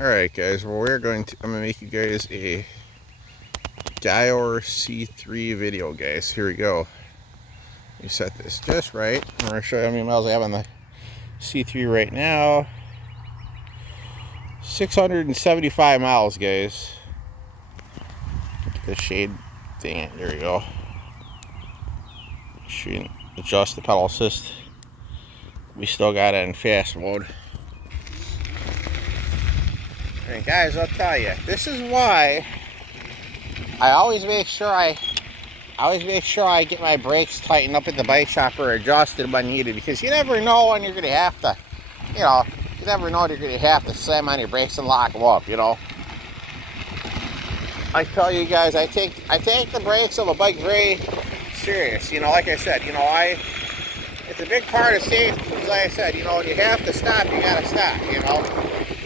Alright guys, well I'm gonna make you guys a Gyroor C3 video, guys. Here we go. You set this just right. I'm gonna show you how many miles I have on the C3 right now. 675 miles, guys. Get the shade thing, there you go. Should adjust the pedal assist. We still got it in fast mode. And guys, I'll tell you, this is why I always make sure I get my brakes tightened up at the bike shop or adjusted when needed, because you never know when you're gonna have to, you never know when you're gonna have to slam on your brakes and lock them up, I tell you guys, I take the brakes of a bike very serious. Like I said, it's a big part of safety. Because like I said, when you have to stop, you gotta stop. You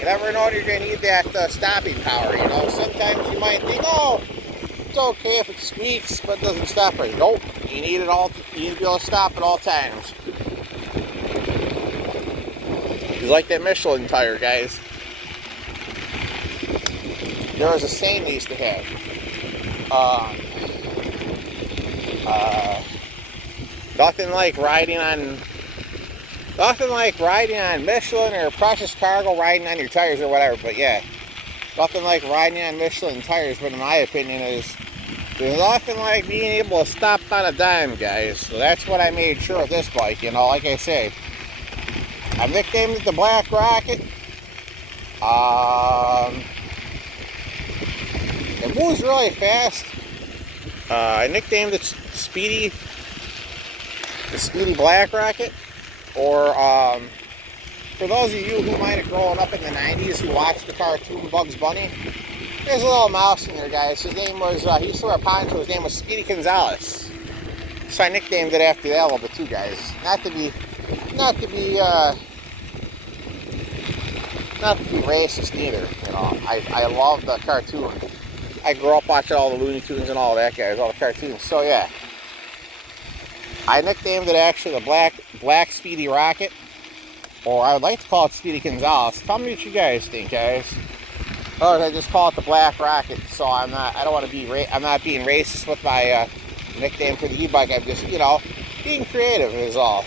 never know when you're gonna need that stopping power. Sometimes you might think, oh, it's okay if it squeaks, but it doesn't stop right. Nope, you need it all. You need to be able to stop at all times. It's like that Michelin tire, guys. There was a saying they used to have. Nothing like riding on Michelin or Precious Cargo, riding on your tires or whatever. But yeah, nothing like riding on Michelin tires. But in my opinion, there's nothing like being able to stop on a dime, guys. So that's what I made sure of this bike. Like I say, I nicknamed it the Black Rocket. It moves really fast. I nicknamed it the Speedy Black Rocket. Or for those of you who might have grown up in the 90s who watched the cartoon Bugs Bunny, there's a little mouse in there, guys. His name was, he used to wear a poncho. His name was Speedy Gonzales. So I nicknamed it after that a little bit too, guys. Not to be racist either. I love the cartoon. I grew up watching all the Looney Tunes and all that, guys, all the cartoons. So yeah, I nicknamed it actually the Black Speedy Rocket, or I would like to call it Speedy Gonzales. Tell me what you guys think, guys. Or I just call it the Black Rocket. So I don't want to be, I'm not being racist with my nickname for the e-bike. I'm just, being creative is all.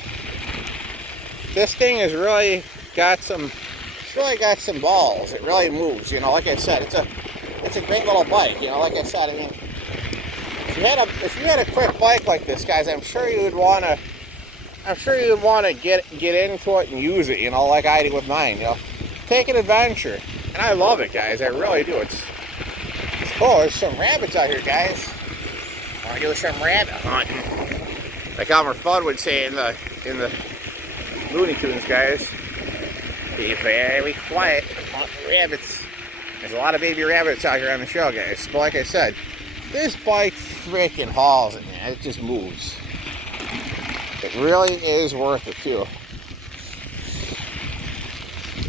This thing has really got some balls. It really moves. Like I said, it's a great little bike. Like I said, I mean, if you had a quick bike like this, guys, I'm sure you would want to get into it and use it, like I did with mine. Take an adventure, and I love it, guys. I really do. It's cool. There's some rabbits out here, guys. Want to do some rabbit hunting, like Elmer Fudd would say in the Looney Tunes, guys. Be very quiet, hunt rabbits. There's a lot of baby rabbits out here on the show, guys. But like I said, this bike freaking hauls it, man. It just moves. It really is worth it, too.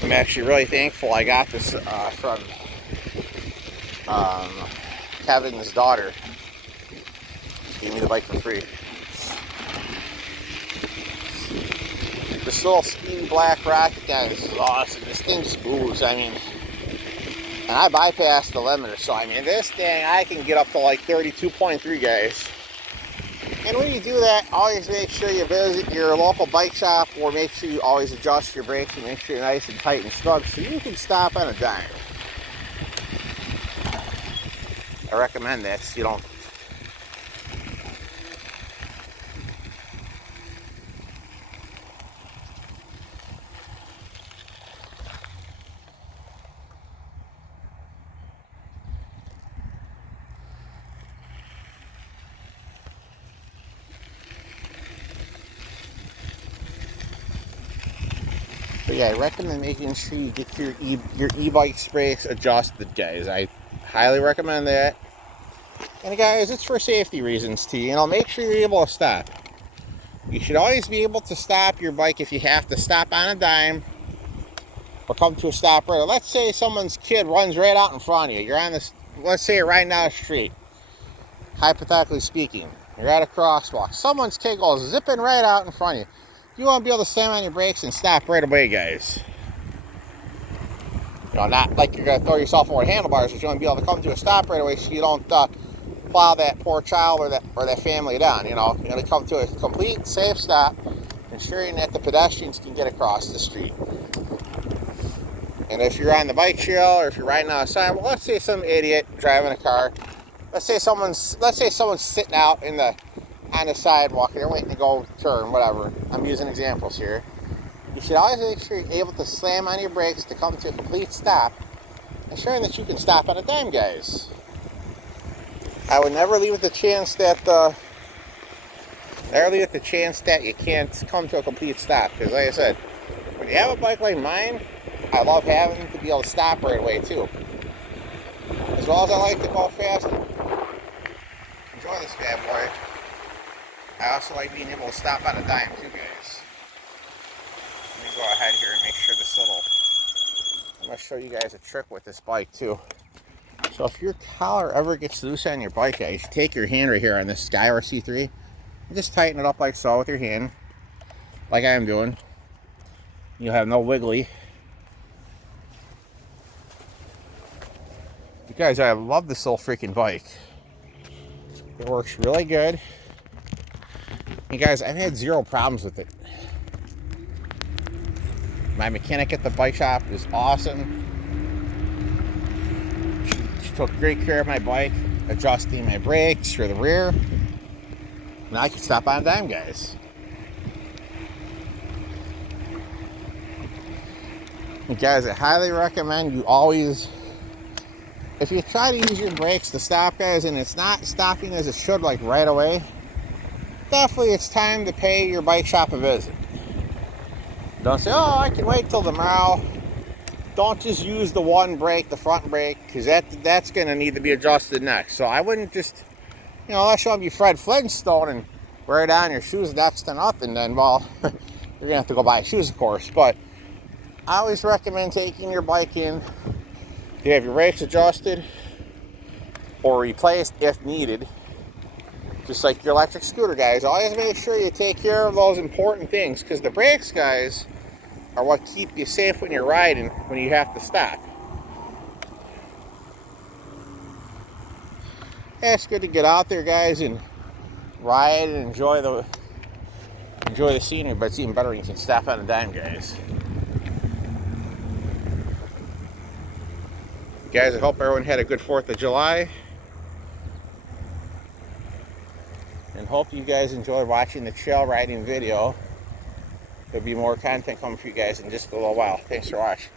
I'm actually really thankful I got this from Kevin's daughter. Gave me the bike for free. This little Speedy Black Rocket, guys, is awesome. This thing just moves. I mean, and I bypassed the limiter, so I mean, this thing I can get up to like 32.3, guys. And when you do that, always make sure you visit your local bike shop, or make sure you always adjust your brakes and make sure you're nice and tight and snug so you can stop on a dime. I recommend that so you don't. But yeah, I recommend making sure you get your e-bike brakes adjusted, guys. I highly recommend that. And guys, it's for safety reasons too. Make sure you're able to stop. You should always be able to stop your bike if you have to stop on a dime or come to a stop right. Let's say someone's kid runs right out in front of you. You're on this, let's say you're riding down the street. Hypothetically speaking, you're at a crosswalk. Someone's kid goes zipping right out in front of you. You want to be able to slam on your brakes and stop right away, guys. You know, not like you're going to throw yourself over handlebars, but you want to be able to come to a stop right away so you don't plow that poor child or that family down. You know, you're going to come to a complete safe stop, ensuring that the pedestrians can get across the street. And if you're on the bike trail or if you're riding on a sidewalk, let's say some idiot driving a car. Let's say someone's sitting out on the sidewalk and they're waiting to go turn, whatever. I'm using examples here. You should always make sure you're able to slam on your brakes to come to a complete stop, ensuring that you can stop on a dime, guys. I would never leave with the chance that you can't come to a complete stop. Because like I said, when you have a bike like mine, I love having to be able to stop right away too. As well as I like to go fast and enjoy this bad boy, I also like being able to stop on a dime too, guys. Let me go ahead here and make sure I'm going to show you guys a trick with this bike too. So if your collar ever gets loose on your bike, guys, you take your hand right here on this Gyroor C3 and just tighten it up like so with your hand, like I am doing. You'll have no wiggly. You guys, I love this little freaking bike. It works really good. And guys, I've had zero problems with it. My mechanic at the bike shop is awesome. She took great care of my bike, adjusting my brakes for the rear. Now I can stop on a dime, guys. And guys, I highly recommend you always, if you try to use your brakes to stop, guys, and it's not stopping as it should, like right away, definitely it's time to pay your bike shop a visit. Don't say, oh, I can wait till tomorrow. Don't just use the one brake, the front brake, because that's going to need to be adjusted next. So I wouldn't just, unless you want to be Fred Flintstone and wear down your shoes next to nothing, then, well, you're going to have to go buy shoes, of course. But I always recommend taking your bike in. You have your brakes adjusted or replaced if needed. Just like your electric scooter, guys. Always make sure you take care of those important things, because the brakes, guys, are what keep you safe when you're riding, when you have to stop. Yeah, it's good to get out there, guys, and ride and enjoy the scenery, but it's even better when you can stop on a dime, guys. Guys, I hope everyone had a good 4th of July. And hope you guys enjoy watching the trail riding video. There'll be more content coming for you guys in just a little while. Thanks for watching.